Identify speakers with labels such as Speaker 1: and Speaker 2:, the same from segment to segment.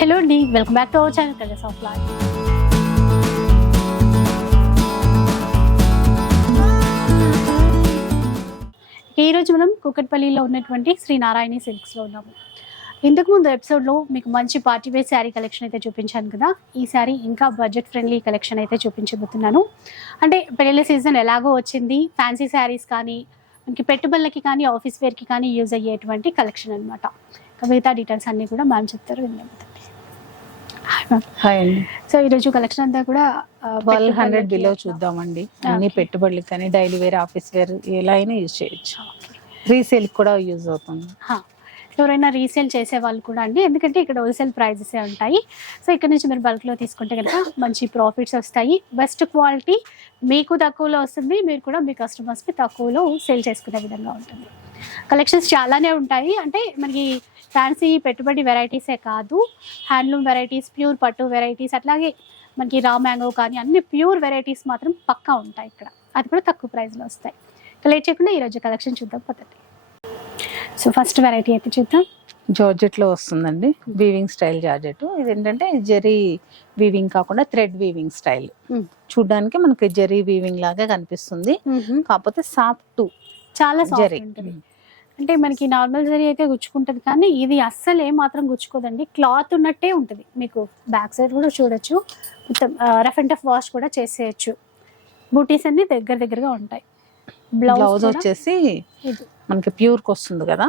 Speaker 1: Hello అండి welcome back to our channel colours of life ఈరోజు మనం కుకట్పల్లిలో ఉన్నటువంటి శ్రీ నారాయణి సిల్క్స్లో ఉన్నాము. ఇంతకుముందు ఎపిసోడ్లో మీకు మంచి పార్టీ వేర్ శారీ కలెక్షన్ అయితే చూపించాను కదా. ఈ శారీ ఇంకా బడ్జెట్ ఫ్రెండ్లీ కలెక్షన్ అయితే చూపించబోతున్నాను. అంటే పెళ్ళిళ్ళ సీజన్ ఎలాగో వచ్చింది ఫ్యాన్సీ శారీస్ కానీ మనకి పెట్టుబడులకి కానీ ఆఫీస్ వేర్కి కానీ యూజ్ అయ్యేటువంటి కలెక్షన్ అనమాట మిగతా డీటెయిల్స్ అన్నీ కూడా మ్యామ్ చెప్తారు విన్నాము హాయ్ మ్యామ్
Speaker 2: హాయ్ అండి.
Speaker 1: సో ఈరోజు కలెక్షన్ అంతా కూడా
Speaker 2: ట్వెల్వ్ హండ్రెడ్ బిలో చూద్దామండి. అన్ని. పెట్టుబడులు కానీ డైలీ వేర్ ఆఫీస్ వేర్ ఎలా అయినా యూజ్ చేయొచ్చు. రీసేల్ కూడా యూజ్ అవుతుంది.
Speaker 1: ఎవరైనా రీసేల్ చేసే వాళ్ళు కూడా అండి ఎందుకంటే ఇక్కడ హోల్సేల్ ప్రైజెస్ ఉంటాయి. సో ఇక్కడ నుంచి మీరు బల్క్లో తీసుకుంటే కనుక మంచి ప్రాఫిట్స్ వస్తాయి. బెస్ట్ క్వాలిటీ మీకు తక్కువలో వస్తుంది మీరు కూడా మీ కస్టమర్స్కి తక్కువలో సేల్ చేసుకునే విధంగా ఉంటుంది. కలెక్షన్స్ చాలానే ఉంటాయి. అంటే మనకి ఫ్యాన్సీ పెట్టుబడి వెరైటీసే కాదు. హ్యాండ్లూమ్ వెరైటీస్ ప్యూర్ పట్టు వెరైటీస్ అట్లాగే మనకి రా మ్యాంగో కానీ అన్ని ప్యూర్ వెరైటీస్ మాత్రం పక్కా ఉంటాయి ఇక్కడ. అది కూడా తక్కువ ప్రైస్లో వస్తాయి. లేట్ చేయకుండా ఈరోజు కలెక్షన్ చూద్దాం పద్ధతి సో ఫస్ట్ వెరైటీ అయితే చూద్దాం.
Speaker 2: జార్జెట్లో వస్తుందండి. వీవింగ్ స్టైల్ జార్జెట్ ఇది ఏంటంటే జెరీ వీవింగ్ కాకుండా థ్రెడ్ వీవింగ్ స్టైల్
Speaker 1: Hmm.
Speaker 2: చూడడానికి మనకి జెరీ వీవింగ్ లాగా కనిపిస్తుంది. కాకపోతే సాఫ్ట్
Speaker 1: చాలా
Speaker 2: జెరీ.
Speaker 1: ఉంటుంది. అంటే మనకి నార్మల్ జరీ అయితే గుచ్చుకుంటది కానీ ఇది అస్సలు ఏ మాత్రం గుచ్చుకోదండి. క్లాత్ ఉన్నట్టే ఉంటుంది. మీకు బ్యాక్ సైడ్ కూడా చూడొచ్చు. మొత్తం రఫ్ అండ్ టఫ్ వాష్ కూడా చేసేయచ్చు. బూటీస్ అన్ని దగ్గర దగ్గరగా ఉంటాయి.
Speaker 2: బ్లౌజ్ వచ్చేసి మనకి ప్యూర్ వస్తుంది కదా?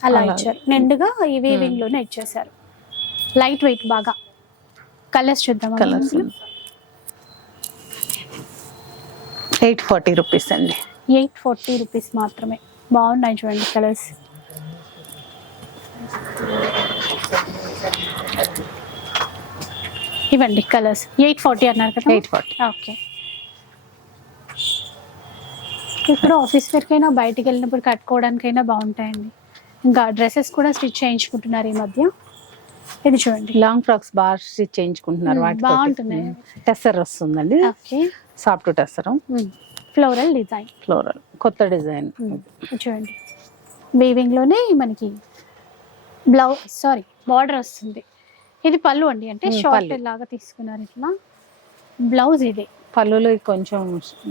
Speaker 1: అలా. ఇచ్చారు. నిండుగా ఈ వీవింగ్లోనే ఇచ్చేసారు లైట్ వెయిట్ బాగా. కలర్స్ చూద్దాం
Speaker 2: కలర్స్ ఎయిట్ ఫార్టీ రూపీస్ అండి.
Speaker 1: ఎయిట్ ఫార్టీ రూపీస్ మాత్రమే. బాగున్నాయి చూడండి కలర్స్. ఇవ్వండి కలర్స్. ఎయిట్ ఫార్టీ అన్నారు కదా?
Speaker 2: Eight forty.
Speaker 1: ఓకే. ఇప్పుడు ఆఫీస్ వేర్కైనా బయటికి వెళ్ళినప్పుడు కట్టుకోవడానికైనా బాగుంటాయండి. ఇంకా డ్రెస్సెస్ కూడా స్టిచ్ చేయించుకుంటున్నారు ఈ మధ్య. ఇది చూడండి.
Speaker 2: లాంగ్ ఫ్రాక్స్ బాగా స్టిచ్ చేయించుకుంటున్నారు వాటి
Speaker 1: బాగుంటున్నాయి.
Speaker 2: టెసర్ వస్తుందండి.
Speaker 1: Okay.
Speaker 2: Soft tussar
Speaker 1: floral design
Speaker 2: floral కొత్త డిజైన్.
Speaker 1: చూడండి. వీవింగ్లోనే మనకి బ్లౌజ్ సారీ బార్డర్ వస్తుంది. ఇది పళ్ళు అండి అంటే
Speaker 2: Hmm,
Speaker 1: షార్ట్
Speaker 2: పళ్ళు.
Speaker 1: లాగా తీసుకున్నారు ఇట్లా. బ్లౌజ్ ఇది.
Speaker 2: పళ్ళులో కొంచెం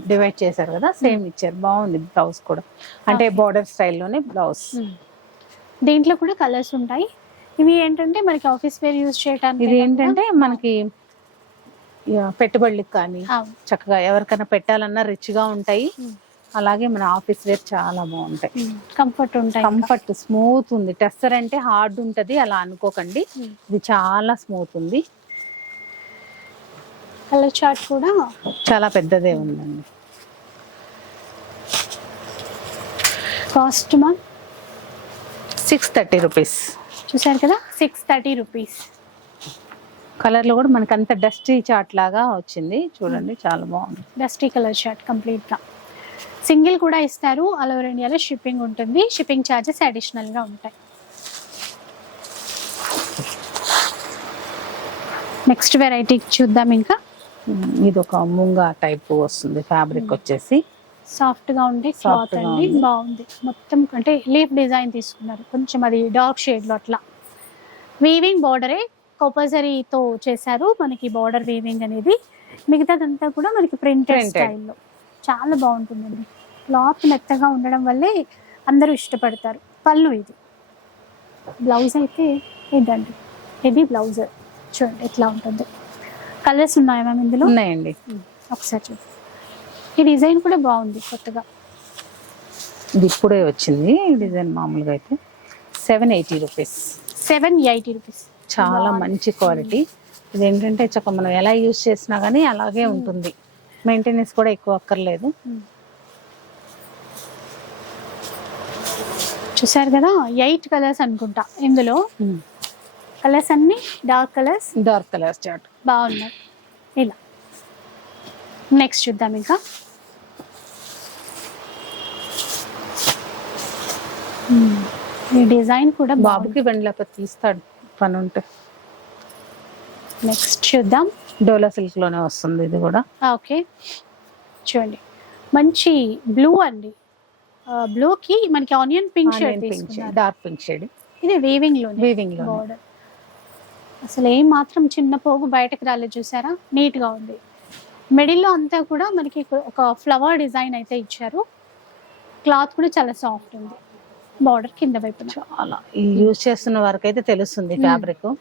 Speaker 2: డివైడ్ చేశారు కదా సేమ్ ఇచ్చారు. బాగుంది బ్లౌజ్ కూడా. అంటే. బార్డర్ స్టైల్లోనే బ్లౌజ్
Speaker 1: దీంట్లో కూడా కలర్స్ ఉంటాయి. ఇవి ఏంటంటే మనకి ఆఫీస్ వేర్ యూజ్ చేయడానికి
Speaker 2: ఇది ఏంటంటే మనకి పెట్టుబడులకు కానీ చక్కగా ఎవరికైనా పెట్టాలన్నా రిచ్గా ఉంటాయి. అలాగే మన ఆఫీస్ వేర్ చాలా బాగుంటాయి.
Speaker 1: కంఫర్ట్ ఉంటాయి
Speaker 2: కంఫర్ట్ స్మూత్ ఉంది. టెస్టర్ అంటే హార్డ్ ఉంటది అలా అనుకోకండి. ఇది చాలా స్మూత్ ఉంది.
Speaker 1: కలర్ చార్ట్ కూడా?
Speaker 2: చాలా పెద్దదే ఉందండి.
Speaker 1: కాస్ట్ మా
Speaker 2: సిక్స్ థర్టీ రూపీస్
Speaker 1: చూసారు కదా? సిక్స్ థర్టీ రూపీస్
Speaker 2: కలర్లో కూడా మనకి అంత డస్టీ చాట్ లాగా వచ్చింది. చూడండి చాలా బాగుంది.
Speaker 1: డస్టీ కలర్ షర్ట్ కంప్లీట్గా. సింగిల్ కూడా ఇస్తారు. ఆల్ ఓవర్ ఇండియాలో షిప్పింగ్ ఉంటుంది. షిప్పింగ్ ఛార్జెస్ అడిషనల్గా ఉంటాయి. నెక్స్ట్ వెరైటీ చూద్దాం ఇంకా.
Speaker 2: ఇది ఒక ముంగా టైప్ వస్తుంది. ఫ్యాబ్రిక్ వచ్చేసి.
Speaker 1: సాఫ్ట్గా ఉండే క్లాత్ అండి. బాగుంది. మొత్తం అంటే లీఫ్ డిజైన్ తీసుకున్నారు. కొంచెం అది డార్క్ షేడ్లో అట్లా వీవింగ్ బార్డరే తో చేశారు. మనకి బార్డర్ వీవింగ్ అనేది మిగతాదంతా కూడా మనకి ప్రింటెడ్. స్టైల్లో చాలా బాగుంటుందండి. క్లాత్ మెత్తగా ఉండడం వల్లే అందరూ ఇష్టపడతారు. పళ్ళు ఇది. బ్లౌజ్ అయితే ఇదండి ఇది బ్లౌజ్ చూడండి ఎట్లా ఉంటుంది. కలర్స్ ఉన్నాయా మ్యామ్ ఇందులో?
Speaker 2: ఉన్నాయండి.
Speaker 1: ఒకసారి చూడండి ఈ డిజైన్ కూడా బాగుంది కొత్తగా.
Speaker 2: ఇది ఇప్పుడే వచ్చింది. ఈ డిజైన్ మామూలుగా అయితే seven eighty rupees
Speaker 1: seven eighty rupees
Speaker 2: చాలా మంచి క్వాలిటీ. ఇది ఏంటంటే చక్క మనం ఎలా యూజ్ చేసినా కానీ అలాగే ఉంటుంది. మెయింటెనెన్స్ కూడా ఎక్కువ అక్కర్లేదు.
Speaker 1: చూసారు కదా? ఎయిట్ కలర్స్ అనుకుంటా. ఇందులో కలర్స్ అన్ని? Dark colours?
Speaker 2: Dark colour chart
Speaker 1: బాగున్నాయి. ఇలా. నెక్స్ట్ చూద్దాం ఇంకా. ఈ డిజైన్ కూడా
Speaker 2: బాబుకి బండి లేకపోతే తీస్తాడు. పని ఉంటే
Speaker 1: నెక్స్ట్ చూద్దాం.
Speaker 2: డోలా సిల్క్లోనే వస్తుంది ఇది కూడా.
Speaker 1: ఓకే. చూడండి. మంచి బ్లూ అండి. బ్లూ కి మనకి onion pink shade
Speaker 2: dark pink shade.
Speaker 1: ఇది
Speaker 2: వీవింగ్లో వీవింగ్లో
Speaker 1: బార్డర్ అసలు ఏం మాత్రం చిన్న పోగు బయటకు రాలేదు చూసారా? నీట్గా ఉంది మిడిల్లో అంతా కూడా మనకి ఒక ఫ్లవర్ డిజైన్ అయితే ఇచ్చారు. క్లాత్ కూడా చాలా సాఫ్ట్ ఉంది. బార్డర్ కింద వైపున
Speaker 2: చాలా. యూజ్ చేస్తున్న వరకు అయితే తెలుస్తుంది. ఫ్యాబ్రిక్.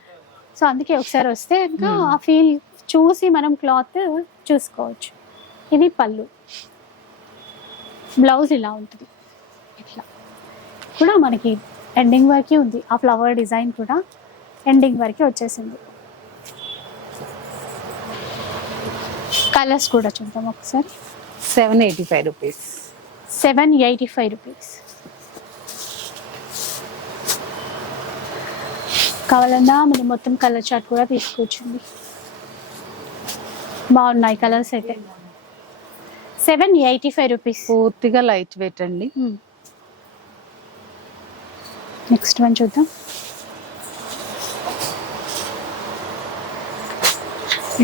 Speaker 1: సో అందుకే ఒకసారి వస్తే ఇంకా. ఆ ఫీల్ చూసి మనం క్లాత్ చూసుకోవచ్చు. ఇది పళ్ళు. బ్లౌజ్ ఇలా ఉంటుంది. ఇట్లా. కూడా మనకి ఎండింగ్ వరకే ఉంది. ఆ ఫ్లవర్ డిజైన్ కూడా ఎండింగ్ వరకే వచ్చేసింది. కలర్స్ కూడా చూద్దాం ఒకసారి.
Speaker 2: Seven eighty five rupees.
Speaker 1: Seven eighty five rupees. కావాలన్నా మనం మొత్తం కలర్ చార్ట్ కూడా తీసుకోవచ్చండి. బాగున్నాయి కలర్స్ అయితే. Seven eighty five rupees.
Speaker 2: పూర్తిగా లైట్ వెయిట్ అండి.
Speaker 1: నెక్స్ట్ వన్ చూద్దాం.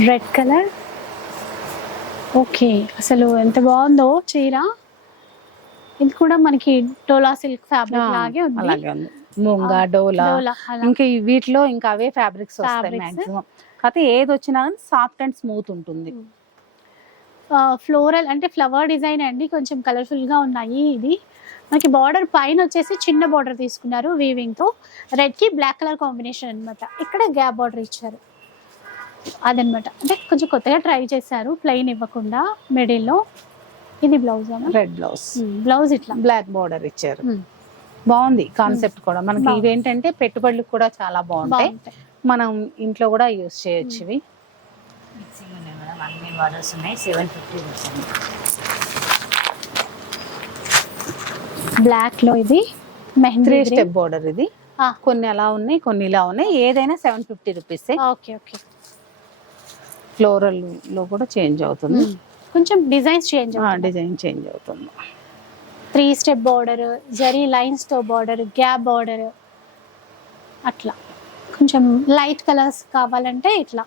Speaker 1: Red colour. ఓకే అసలు ఎంత బాగుందో చీర. ఇది కూడా మనకి డోలా సిల్క్ ఫ్యాబ్రిక్ లాగే ఉంది.
Speaker 2: మూంగ డోలా. ఇంకా వీటిలో ఇంకా అవే ఫ్యాబ్రిక్స్ వస్తాయి. మాక్సిమం. కాకపోతే ఏది వచ్చినా కానీ సాఫ్ట్ అండ్ స్మూత్ ఉంటుంది.
Speaker 1: ఫ్లోరల్ అంటే ఫ్లవర్ డిజైన్ అండి కొంచెం కలర్ఫుల్గా ఉన్నాయి ఇది మనకి బార్డర్ పైన వచ్చేసి చిన్న బార్డర్ తీసుకున్నారు వీవింగ్తో. రెడ్కి బ్లాక్ కలర్ కాంబినేషన్ అన్నమాట. ఇక్కడ గ్యాప్ బార్డర్ ఇచ్చారు. అదనమాట అంటే కొంచెం కొత్తగా ట్రై చేశారు ప్లెయిన్ ఇవ్వకుండా మిడిల్లో. ఇది బ్లౌజ్
Speaker 2: రెడ్ బ్లౌజ్
Speaker 1: బ్లౌజ్ ఇట్లా.
Speaker 2: బ్లాక్ బార్డర్ ఇచ్చారు. బాగుంది కాన్సెప్ట్ కూడా. మనకి. ఇవేంటంటే పెట్టుబడులకు కూడా చాలా బాగుంటాయి. మనం ఇంట్లో కూడా యూస్ చేయొచ్చు ఇవి.
Speaker 3: మిక్సింగ్ ఉన్నాయి మేడం. అన్ని మోడల్స్ ఉన్నాయి. సెవెన్ ఫిఫ్టీ రూపీస్
Speaker 1: బ్లాక్లో ఇది మెహందీ
Speaker 2: త్రీ స్టెప్ బార్డర్ ఇది. కొన్ని అలా ఉన్నాయి కొన్ని ఇలా ఉన్నాయి. ఏదైనా seven fifty rupees
Speaker 1: okay okay
Speaker 2: ఫ్లోరల్లో కూడా చేంజ్ అవుతుంది.
Speaker 1: కొంచెం డిజైన్స్ చేంజ్
Speaker 2: డిజైన్ చేంజ్ అవుతుంది.
Speaker 1: త్రీ స్టెప్ బార్డర్ జరీ లైన్స్తో బార్డర్ గ్యాప్ బార్డర్ అట్లా. కొంచెం లైట్ కలర్స్ కావాలంటే ఇట్లా.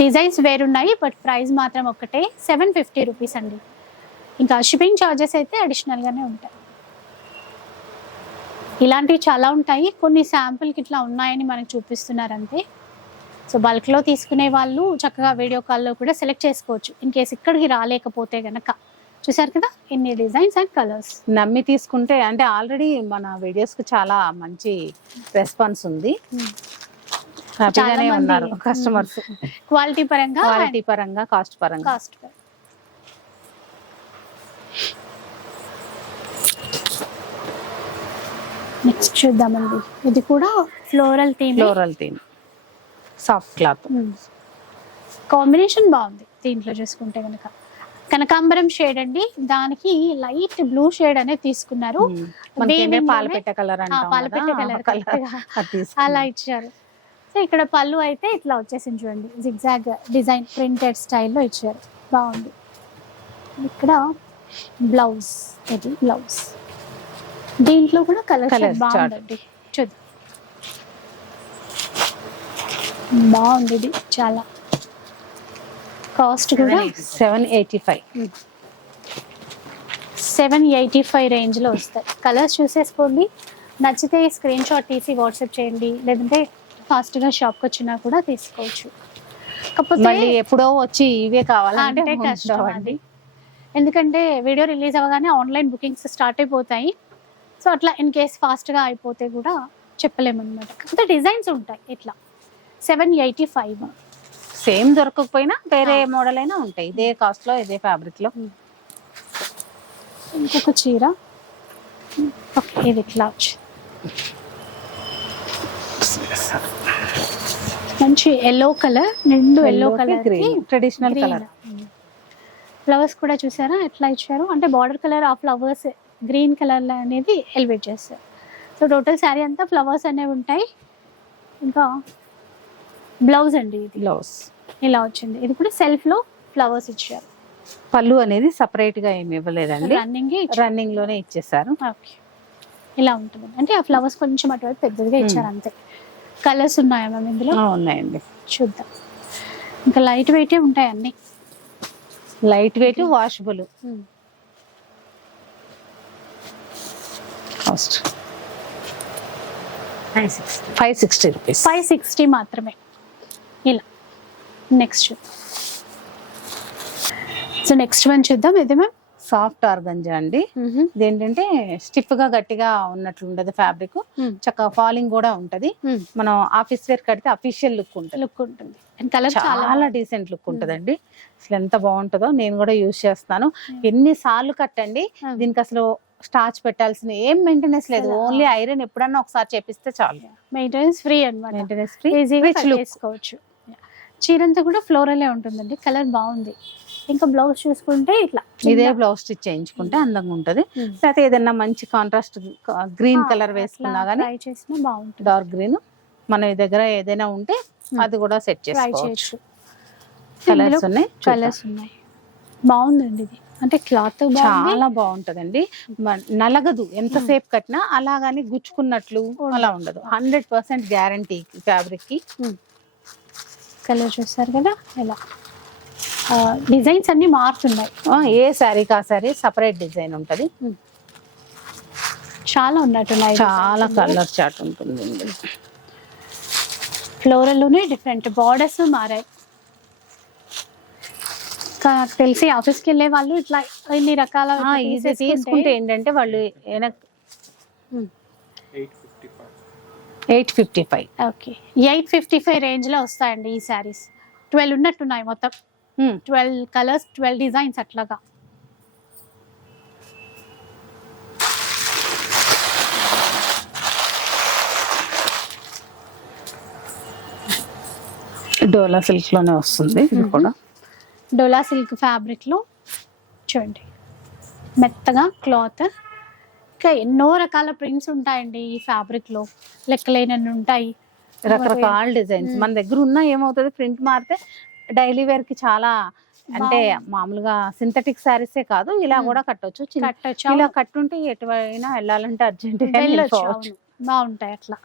Speaker 1: డిజైన్స్ వేరున్నాయి బట్ ప్రైస్ మాత్రం ఒకటే సెవెన్ ఫిఫ్టీ రూపీస్ అండి. ఇంకా షిప్పింగ్ ఛార్జెస్ అయితే అడిషనల్గానే ఉంటాయి. ఇలాంటివి చాలా ఉంటాయి. కొన్ని శాంపుల్కి ఇట్లా ఉన్నాయని మనకు చూపిస్తున్నారంతే. సో బల్క్లో తీసుకునే వాళ్ళు చక్కగా వీడియో కాల్లో కూడా సెలెక్ట్ చేసుకోవచ్చు. ఇన్ కేస్ ఇక్కడికి రాలేకపోతే గనక. చూసారు కదా? ఇన్ని డిజైన్స్ అండ్ కలర్స్.
Speaker 2: నమ్మి తీసుకుంటే అంటే ఆల్రెడీ మన వీడియోస్కి చాలా మంచి రెస్పాన్స్ ఉంది. హ్యాపీగానే ఉన్నారు కస్టమర్స్
Speaker 1: క్వాలిటీ పరంగా
Speaker 2: క్వాలిటీ పరంగా కాస్ట్ పరంగా.
Speaker 1: కాస్ట్ నెక్స్ట్ చూద్దామండి. ఇది కూడా floral theme
Speaker 2: floral theme soft cloth
Speaker 1: combination బాగుంది దీంట్లో చూసుకుంటే కనుక కనకాంబరం షేడ్ అండి. దానికి లైట్ బ్లూ షేడ్ అనేది తీసుకున్నారు.
Speaker 2: మనకి
Speaker 1: Weaving
Speaker 2: పాల
Speaker 1: లోనే-
Speaker 2: పెట్ట కలర్
Speaker 1: పాలపిట్ట
Speaker 2: తీసుకున్నాం.
Speaker 1: అలా ఇచ్చారు. సో ఇక్కడ పళ్ళు అయితే ఇట్లా వచ్చేసింది చూడండి. జిగ్జాగ్ డిజైన్ ప్రింటెడ్ స్టైల్లో ఇచ్చారు. బాగుంది. ఇక్కడ బ్లౌజ్ ఇది బ్లౌజ్ దీంట్లో కూడా కలర్
Speaker 2: chart.
Speaker 1: బాగుందండి. చూద్దాం బాగుంది ఇది చాలా. కాస్ట్ కూడా
Speaker 2: seven eighty five.
Speaker 1: Seven eighty five రేంజ్లో వస్తాయి. కలర్స్ చూసేసుకోండి. నచ్చితే స్క్రీన్ షాట్ తీసి వాట్సాప్ చేయండి. లేదంటే ఫాస్ట్గా షాప్కి వచ్చినా కూడా తీసుకోవచ్చు. కాకపోతే
Speaker 2: మళ్ళీ ఎప్పుడో వచ్చి ఇవే కావాలంటే
Speaker 1: అంటే కష్టం ఎందుకంటే వీడియో రిలీజ్ అవ్వగానే ఆన్లైన్ బుకింగ్స్ స్టార్ట్ అయిపోతాయి. సో అట్లా ఇన్ కేస్ ఫాస్ట్గా అయిపోతే కూడా చెప్పలేమన్నమాట. కాకపోతే డిజైన్స్ ఉంటాయి. ఇట్లా సెవెన్ ఎయిటీ ఫైవ్.
Speaker 2: సేమ్ దొరకకపోయినా వేరే
Speaker 1: ఆ.
Speaker 2: మోడల్ అయినా ఉంటాయి. ఇదే కాస్ట్లో ఇదే ఫ్యాబ్రిక్లో.
Speaker 1: ఇంకొక చీర. ఓకే ఇది ఇట్లా వచ్చి మంచి ఎల్లో కలర్ నిండు yellow colour
Speaker 2: green traditional colour
Speaker 1: flowers కూడా చూసారా? ఎట్లా ఇచ్చారు? అంటే బార్డర్ కలర్ ఆ ఫ్లవర్స్ గ్రీన్ కలర్ అనేది ఎలివేట్ చేస్తారు. సో టోటల్ శారీ అంతా ఫ్లవర్స్ అనేవి ఉంటాయి. ఇంకా బ్లౌజ్ అండి ఇది.
Speaker 2: బ్లౌజ్
Speaker 1: ఇలా వచ్చింది. ఇది కూడా సెల్ఫ్లో ఫ్లవర్స్ ఇచ్చారు.
Speaker 2: పళ్ళు అనేది సపరేట్గా ఏమి ఇవ్వలేదండి.
Speaker 1: రన్నింగ్
Speaker 2: రన్నింగ్లోనే ఇచ్చేసారు
Speaker 1: ఓకే ఇలా ఉంటుంది. అంటే ఆ ఫ్లవర్స్ కొంచెం అటువైపు పెద్దదిగా ఇచ్చారు అంతే. కలర్స్ ఉన్నాయా మ్యామ్ ఇందులో?
Speaker 2: ఉన్నాయండి.
Speaker 1: చూద్దాం. ఇంకా లైట్ వెయిటే ఉంటాయి అన్ని
Speaker 2: light weight washable cost
Speaker 3: five sixty
Speaker 2: five sixty rupees
Speaker 1: five sixty మాత్రమే. ఇలా. నెక్స్ట్ సో నెక్స్ట్ వన్ చూద్దాం. ఇది మ్యామ్
Speaker 2: సాఫ్ట్ ఆర్గంజా అండి. ఇదేంటంటే స్టిఫ్గా గట్టిగా ఉన్నట్లు ఉండదు ఫ్యాబ్రిక్. చక్కగా ఫాలింగ్ కూడా ఉంటది. మనం ఆఫీస్ వేర్ కడితే అఫీషియల్ లుక్ ఉంటుంది.
Speaker 1: లుక్ ఉంటుంది. అండ్ కలర్ చాలా
Speaker 2: డీసెంట్ లుక్ ఉంటదండి. అసలు ఎంత బాగుంటుందో నేను కూడా యూజ్ చేస్తాను. ఎన్ని సార్లు కట్టండి. దీనికి అసలు స్టార్చ్ పెట్టాల్సిన ఏం మెయింటెనెన్స్ లేదు. ఓన్లీ ఐరన్ ఎప్పుడన్నా ఒకసారి చేపిస్తే చాలు.
Speaker 1: మెయింటెనెన్స్ ఫ్రీ అనమాట
Speaker 2: మెయింటెనెన్స్ ఫ్రీ
Speaker 1: ఈజీగా చేసుకోవచ్చు. చీర అంతా కూడా ఫ్లోరలే ఉంటుందండి. కలర్ బాగుంది. ఇంకా బ్లౌజ్ చూసుకుంటే ఇట్లా
Speaker 2: ఇదే బ్లౌజ్ స్టిచ్ చేయించుకుంటే అందంగా ఉంటది. లేకపోతే ఏదైనా మంచి కాంట్రాస్ట్ గ్రీన్ కలర్ వేసుకున్నా గానీ
Speaker 1: ట్రై చేసినా బాగుంటుంది.
Speaker 2: డార్క్ గ్రీన్ మన దగ్గర ఏదైనా ఉంటే. అది కూడా సెట్ చేసుకోవచ్చు. కలర్స్ ఉన్నాయి.
Speaker 1: కలర్స్ ఉన్నాయి. బాగుందండి ఇది. అంటే క్లాత్
Speaker 2: చాలా బాగుంటదండి. నలగదు. ఎంతసేపు కట్టినా అలాగని గుచ్చుకున్నట్లు అలా ఉండదు. హండ్రెడ్ పర్సెంట్ గ్యారంటీ ఫ్యాబ్రిక్కి
Speaker 1: కలర్ చూస్తారు కదా ఎలా డిజైన్స్ అన్ని మారుతున్నాయి.
Speaker 2: ఆ, ఏ శారీ కా శారీ? సపరేట్ డిజైన్ ఉంటది.
Speaker 1: చాలా ఉన్నట్టున్నాయి
Speaker 2: చాలా కలర్ చాట్ ఉంటుంది
Speaker 1: ఫ్లోరల్లోనే డిఫరెంట్ బార్డర్స్ మారాయి. నాకు తెలిసి ఆఫీస్కి వెళ్ళే వాళ్ళు ఇట్లా ఇన్ని రకాల
Speaker 2: ఇది తీసుకుంటే ఏంటంటే వాళ్ళు eight fifty five.
Speaker 1: Okay. Eight fifty five రేంజ్లో వస్తాయండి ఈ శారీస్. ట్వెల్వ్ ఉన్నట్టున్నాయి మొత్తం. ట్వెల్వ్ కలర్స్ ట్వెల్వ్ డిజైన్స్ అట్లాగా.
Speaker 2: డోలా సిల్క్లోనే వస్తుంది ఇది కూడా.
Speaker 1: డోలా సిల్క్ ఫ్యాబ్రిక్లో చూడండి. మెత్తగా క్లాత్. ఇంకా ఎన్నో రకాల ప్రింట్స్ ఉంటాయండి ఈ ఫ్యాబ్రిక్లో. లెక్కలేనన్ని ఉంటాయి.
Speaker 2: రకరకాల డిజైన్స్ మన దగ్గర ఉన్న ఏమవుతుంది? ప్రింట్ మారితే డైలీ వేర్కి చాలా అంటే మామూలుగా సింథటిక్ శారీసే కాదు. ఇలా. కూడా కట్టొచ్చు.
Speaker 1: కట్టొచ్చు.
Speaker 2: ఇలా. కట్టుంటే ఎటువైనా వెళ్ళాలంటే అర్జెంట్
Speaker 1: వెళ్ళొచ్చు. బాగుంటాయి అట్లా.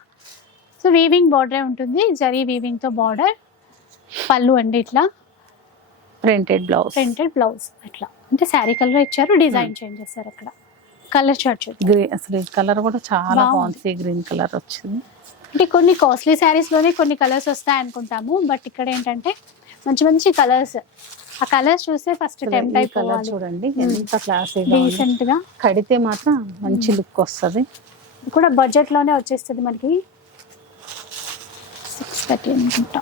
Speaker 1: సో వీవింగ్ బార్డర్ ఉంటుంది. జరీ వీవింగ్తో బార్డర్ పళ్ళు అండి ఇట్లా.
Speaker 2: ప్రింటెడ్ బ్లౌజ్
Speaker 1: ప్రింటెడ్ బ్లౌజ్ అట్లా. అంటే శారీ కలర్ ఇచ్చారు. డిజైన్ చేంజ్ చేశారు అక్కడ. కలర్ చార్ట్
Speaker 2: గ్రీన్ అసలు కలర్ కూడా చాలా
Speaker 1: బాగుంది.
Speaker 2: గ్రీన్ కలర్ వచ్చింది.
Speaker 1: అంటే కొన్ని కాస్ట్లీ శారీస్లోనే కొన్ని కలర్స్ వస్తాయి అనుకుంటాము బట్ ఇక్కడ ఏంటంటే మంచి మంచి కలర్స్. ఆ కలర్స్ చూస్తే ఫస్ట్ టెంప్ట్
Speaker 2: కలర్
Speaker 1: అయిపోవాలి.
Speaker 2: చూడండి
Speaker 1: Hmm.
Speaker 2: ఎంత క్లాసీగా
Speaker 1: డీసెంట్గా.
Speaker 2: కడితే మాత్రం మంచి లుక్ వస్తుంది.
Speaker 1: ఇది కూడా బడ్జెట్లోనే వచ్చేస్తుంది మనకి. సిక్స్ థర్టీ అనుకుంటా.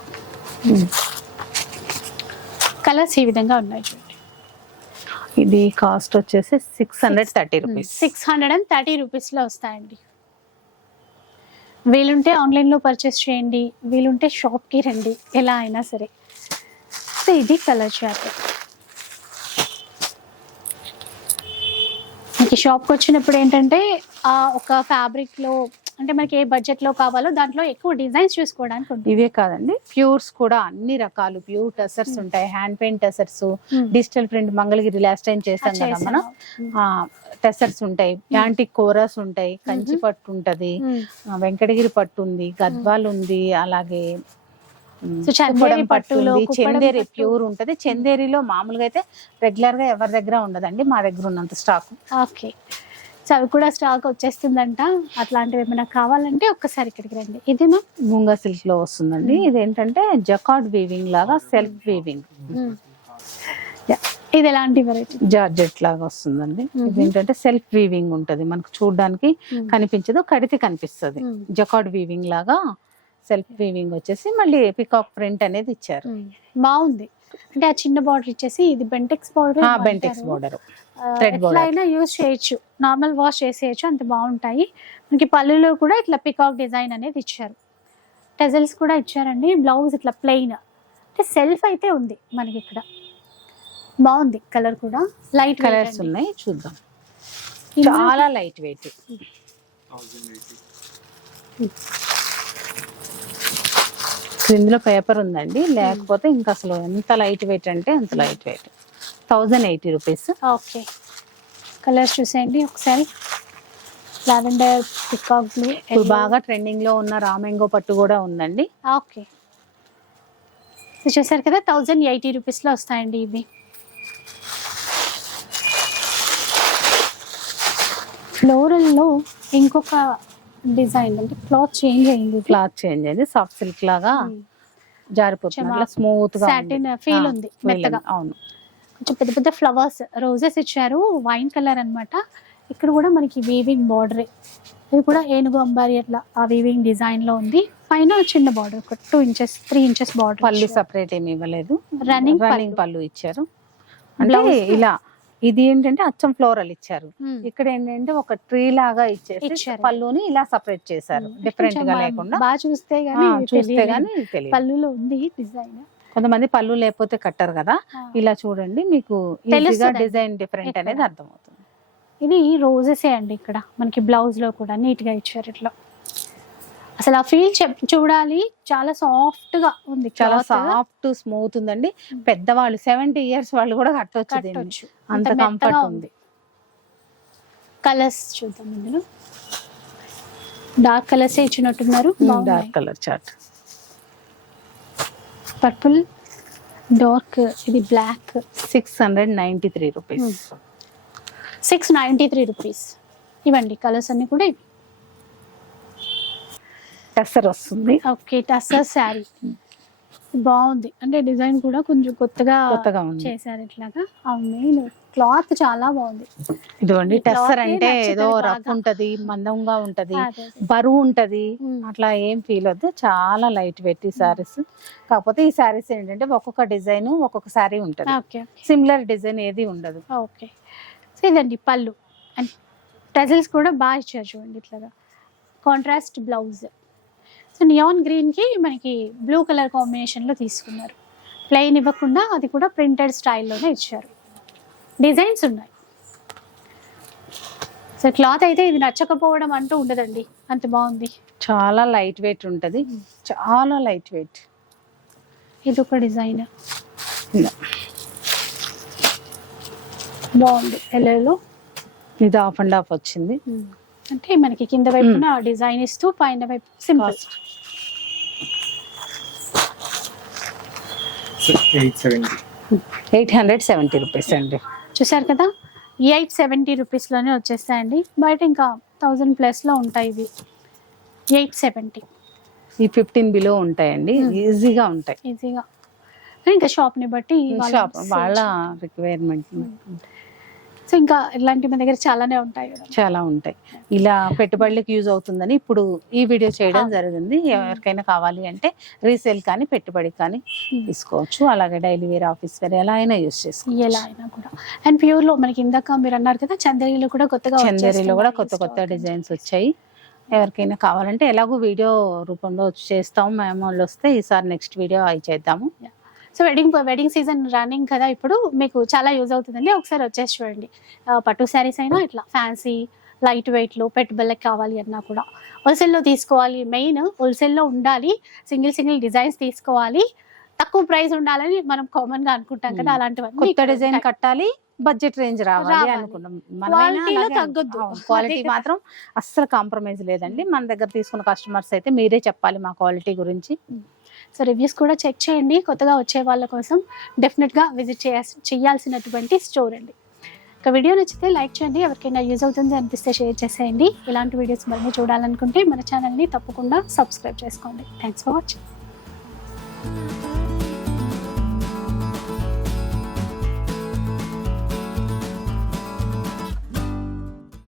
Speaker 1: కలర్స్ ఈ విధంగా ఉన్నాయి.
Speaker 2: ఇది కాస్ట్ వచ్చేసి six hundred thirty rupees
Speaker 1: six hundred and thirty రూపీస్లో వస్తాయండి. వీలుంటే ఆన్లైన్లో పర్చేస్ చేయండి వీలుంటే షాప్కి రండి ఎలా అయినా సరే. సో ఇది కలర్ చార్ట్ మనకి షాప్కి వచ్చినప్పుడు ఏంటంటే ఆ ఒక ఫ్యాబ్రిక్లో అంటే మనకి ఏ బడ్జెట్లో కావాలో దాంట్లో ఎక్కువ డిజైన్స్ చూసుకోవడానికి ఉంటుంది.
Speaker 2: ఇవే కాదండి. ప్యూర్స్ కూడా అన్ని రకాలు ప్యూర్ టెసర్స్ ఉంటాయి. Hand paint tussars digital print Mangalagiri last time చేసాం కదా మనం. టెసర్స్ ఉంటాయి. యాంటిక్ కోరస్ ఉంటాయి. కంచి పట్టు ఉంటది. వెంకటగిరి పట్టు ఉంది గద్వాల్ ఉంది అలాగే
Speaker 1: పట్టులో,
Speaker 2: చందేరి. ప్యూర్ ఉంటది. చందేరిలో మామూలుగా అయితే రెగ్యులర్గా ఎవరి దగ్గర ఉండదండి. మా దగ్గర ఉన్నంత స్టాక్
Speaker 1: ఓకే అవి కూడా స్టాక్ వచ్చేస్తుందంట. అట్లాంటివి ఏమైనా కావాలంటే ఒక్కసారి ఇక్కడికి రండి. ఇది మ్యామ్
Speaker 2: మూంగా సిల్క్లో వస్తుందండి. ఇది ఏంటంటే జకార్డ్ వీవింగ్ లాగా సెల్ఫ్ వీవింగ్.
Speaker 1: ఇది ఎలాంటి వెరైటీ
Speaker 2: జార్జెట్ లాగా వస్తుందండి. ఇది ఏంటంటే సెల్ఫ్ వీవింగ్ ఉంటది. మనకు చూడడానికి కనిపించదు కడితే కనిపిస్తుంది. జకార్డ్ వీవింగ్ లాగా సెల్ఫ్ వీవింగ్ వచ్చేసి మళ్ళీ పికాక్ ప్రింట్ అనేది ఇచ్చారు.
Speaker 1: బాగుంది. అంటే ఆ చిన్న బార్డర్ ఇచ్చేసి ఇది Bentex border
Speaker 2: Bentex border border.
Speaker 1: అయినా యూస్ చేయొచ్చు. నార్మల్ వాష్ చేసేయచ్చు అంత బాగుంటాయి. మనకి పళ్ళులో కూడా ఇట్లా పికాక్ డిజైన్ అనేది ఇచ్చారు. టెజల్స్ కూడా ఇచ్చారండి. బ్లౌజ్ ఇట్లా ప్లెయిన్ అంటే సెల్ఫ్ అయితే ఉంది మనకి ఇక్కడ. బాగుంది కలర్ కూడా. లైట్
Speaker 2: కలర్స్ ఉన్నాయి చూద్దాం. చాలా లైట్ వెయిట్ ఇందులో పేపర్ ఉందండి. లేకపోతే ఇంకా అసలు ఎంత లైట్ వెయిట్ అంటే అంత light weight thousand eighty rupees.
Speaker 1: Okay. Colours చూసేయండి ఒకసారి. లావెండర్ పికాక్ బ్లూ
Speaker 2: ఇప్పుడు బాగా ట్రెండింగ్లో ఉన్న రామెంగో పట్టు కూడా ఉందండి.
Speaker 1: ఓకే. చూసారు కదా థౌజండ్ ఎయిటీ రూపీస్లో వస్తాయండి ఇవి. ఫ్లోరల్లో ఇంకొక డిజైన్ అంటే క్లాత్ చేంజ్ అయింది
Speaker 2: క్లాత్ చేంజ్ అయింది సాఫ్ట్ సిల్క్ లాగా జారిపోతుంది. స్మూత్గా
Speaker 1: సాటిన్ ఫీల్ ఉంది. మెత్తగా.
Speaker 2: అవును.
Speaker 1: పెద్ద పెద్ద ఫ్లవర్స్ రోజెస్ ఇచ్చారు. వైన్ కలర్ అన్నమాట. ఇక్కడ కూడా మనకి వీవింగ్ బార్డర్ ఇది కూడా ఏనుగు అంబారి అట్లా ఆ వీవింగ్ డిజైన్లో ఉంది. పైన చిన్న బార్డర్ ఒక two inches three inches border
Speaker 2: పళ్ళు సపరేట్ ఏమి ఇవ్వలేదు.
Speaker 1: Running
Speaker 2: రన్నింగ్ పళ్ళు. ఇచ్చారు. అంటే. ఇలా ఇది ఏంటంటే అచ్చం ఫ్లోరల్ ఇచ్చారు. ఇక్కడ ఏంటంటే ఒక ట్రీ లాగా ఇచ్చేసి
Speaker 1: ఇచ్చారు.
Speaker 2: పళ్ళుని ఇలా సపరేట్ చేశారు. డిఫరెంట్గా లేకుండా.
Speaker 1: బాగా చూస్తే గానీ
Speaker 2: చూస్తే. గానీ
Speaker 1: పళ్ళులో ఉంది డిజైన్
Speaker 2: కొంతమంది పళ్ళు లేకపోతే కట్టరు కదా. ఇలా చూడండి మీకు ఈజీగా. Design different? అనేది అర్థమవుతుంది.
Speaker 1: ఇది రోజెసే అండి ఇక్కడ మనకి బ్లౌజ్లో కూడా నీట్గా ఇచ్చారు ఇట్లా. అసలు ఆ ఫీల్ చూడాలి చాలా సాఫ్ట్గా ఉంది
Speaker 2: చాలా. సాఫ్ట్ స్మూత్ ఉందండి. పెద్దవాళ్ళు సెవెంటీ ఇయర్స్ వాళ్ళు కూడా. కట్టొచ్చు అంత కంఫర్ట్ ఉంది.
Speaker 1: కలర్స్ చూద్దాం ఇందులో. Dark colours ఇచ్చినట్టున్నారు?
Speaker 2: Dark colour chart
Speaker 1: purple dark ఇది black
Speaker 2: six hundred ninety three rupees
Speaker 1: six ninety three rupees ఇవ్వండి కలర్స్ అన్ని కూడా ఇవి
Speaker 2: టెస్సర్ వస్తుంది.
Speaker 1: ఓకే టస్సర్ శారీ. బాగుంది. అంటే డిజైన్ కూడా కొంచెం కొత్తగా
Speaker 2: కొత్తగా ఉంది.
Speaker 1: చేశారు ఇట్లాగా. మెయిన్ క్లాత్ చాలా బాగుంది.
Speaker 2: ఇదిగోండి టెస్సర్ అంటే ఏదో రఫ్. ఉంటది మందంగా ఉంటది. బరువు ఉంటది. అట్లా ఏం ఫీల్ వద్దు. చాలా లైట్ వెయిట్ ఈ సారీస్ కాకపోతే ఈ సారీస్ ఏంటంటే ఒక్కొక్క డిజైన్ ఒక్కొక్క సారీ ఉంటది. సిమిలర్ డిజైన్ ఏది ఉండదు.
Speaker 1: ఓకే. సో ఇదండి పళ్ళు. అండ్ టజల్స్ కూడా బాగా ఇచ్చారు చూడండి ఇట్లాగా. కాంట్రాస్ట్ బ్లౌజ్ సో నియాన్ గ్రీన్కి మనకి బ్లూ కలర్ కాంబినేషన్లో తీసుకున్నారు. ప్లెయిన్ ఇవ్వకుండా అది కూడా ప్రింటెడ్ స్టైల్లోనే ఇచ్చారు. డిజైన్స్ ఉన్నాయి. సో క్లాత్ అయితే ఇది నచ్చకపోవడం అంటూ ఉండదండి. అంత బాగుంది.
Speaker 2: చాలా లైట్ వెయిట్ ఉంటది. చాలా లైట్ వెయిట్
Speaker 1: ఇది ఒక డిజైన్ బాగుంది. ఎల్లోలో
Speaker 2: ఇది ఆఫ్ అండ్ ఆఫ్ వచ్చింది.
Speaker 1: అంటే మనకి కింద వైపున డిజైన్ ఇస్తూ పైన వైపు simple.
Speaker 4: Eight
Speaker 2: hundred seventy rupees అండి.
Speaker 1: చూసారు కదా? ఎయిట్ సెవెంటీ రూపీస్లోనే వచ్చేస్తాయండి. బయట ఇంకా థౌజండ్ ప్లస్లో ఉంటాయి ఇవి. ఎయిట్ సెవెంటీ
Speaker 2: ఈ ఫిఫ్టీన్ బిలో ఉంటాయండి. ఈజీగా ఉంటాయి.
Speaker 1: ఈజీగా ఇంకా షాప్ని బట్టి వాళ్ళ
Speaker 2: షాప్
Speaker 1: sales.
Speaker 2: వాళ్ళ రిక్వైర్మెంట్
Speaker 1: సో ఇంకా ఇలాంటి మన దగ్గర చాలానే ఉంటాయి కదా.
Speaker 2: చాలా ఉంటాయి. ఇలా పెట్టుబడులకు యూజ్ అవుతుందని ఇప్పుడు ఈ వీడియో చేయడం. జరిగింది. ఎవరికైనా కావాలి అంటే రీసేల్ కానీ పెట్టుబడికి కానీ
Speaker 1: Hmm.
Speaker 2: తీసుకోవచ్చు. అలాగే డైలీ వేర్ ఆఫీస్ వేర్ ఎలా అయినా యూజ్ చేసుకోవచ్చు.
Speaker 1: ఎలా అయినా కూడా. అండ్ ప్యూర్లో మనకి ఇందాక మీరు అన్నారు కదా చందేరిలో కూడా కొత్తగా
Speaker 2: చందేరిలో కూడా కొత్త కొత్త. డిజైన్స్ వచ్చాయి. ఎవరికైనా కావాలంటే ఎలాగో వీడియో రూపంలో చేస్తాం. మేము వాళ్ళు వస్తే ఈసారి నెక్స్ట్ వీడియో అవి చేద్దాము.
Speaker 1: So wedding wedding season running కదా ఇప్పుడు మీకు చాలా యూజ్ అవుతుందండి ఒకసారి వచ్చేసి చూడండి పట్టు శారీస్ అయినా ఇట్లా ఫ్యాన్సీ లైట్ వెయిట్లో పెట్టుబడులకు కావాలి అన్నా కూడా హోల్సేల్లో తీసుకోవాలి మెయిన్ హోల్సేల్లో ఉండాలి సింగిల్ సింగిల్ డిజైన్స్ తీసుకోవాలి తక్కువ ప్రైస్ ఉండాలని మనం కామన్గా అనుకుంటాం కదా. అలాంటివన్నీ
Speaker 2: కొత్త డిజైన్. కట్టాలి బడ్జెట్ రేంజ్ రావాలి. అనుకున్నాం
Speaker 1: Quality లో తగ్గొద్దు.
Speaker 2: క్వాలిటీ. మాత్రం అస్సలు కాంప్రమైజ్ లేదండి మన దగ్గర తీసుకున్న కస్టమర్స్ అయితే మీరే చెప్పాలి మా క్వాలిటీ గురించి
Speaker 1: సో రివ్యూస్ కూడా చెక్ చేయండి. కొత్తగా వచ్చే వాళ్ళ కోసం డెఫినెట్గా విజిట్ చేయాల్సి చేయాల్సినటువంటి స్టోర్ అండి. ఒక వీడియో నచ్చితే లైక్ చేయండి. ఎవరికైనా యూజ్ అవుతుంది అనిపిస్తే షేర్ చేసేయండి. ఇలాంటి వీడియోస్ మళ్ళీ చూడాలనుకుంటే మన ఛానల్ని తప్పకుండా సబ్స్క్రైబ్ చేసుకోండి. Thanks for watching